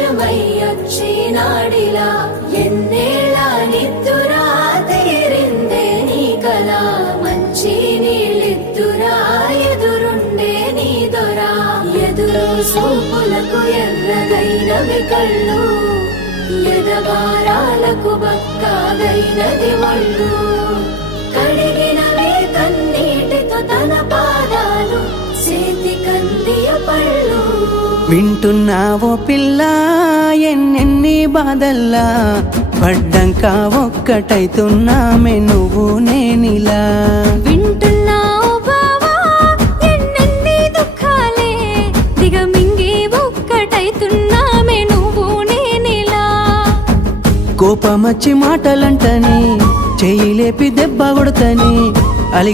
ప్రపంచమయ్యొచ్చినాడిలా ఎన్నేళ్ళ నిద్దురా తీరిందే నీ కల మంచి నీళ్ళిద్దురా ఎదురుండే నీ దొరా ఎదురు సూపులకు ఎర్రగైనవి కళ్ళు ఎదవారాలకు బక్కాగైనది ఒళ్ళు కడిగినవే కన్నీటితో తన పాదాలు చేతి కందియ పళ్ళు వింటున్నావో పిల్ల ఎన్నెన్ని బాధల్లా పడ్డంక ఒక్కటైతున్నామే నువ్వు నేనిలా వింటున్నావు బావా ఎన్నెన్ని దుఃఖాలే దిగమింగి ఒక్కటైతున్నామే నువ్వు నేనిలా కోపమచ్చి మాటలంటని చెయ్యి లేపి దెబ్బ కొడతని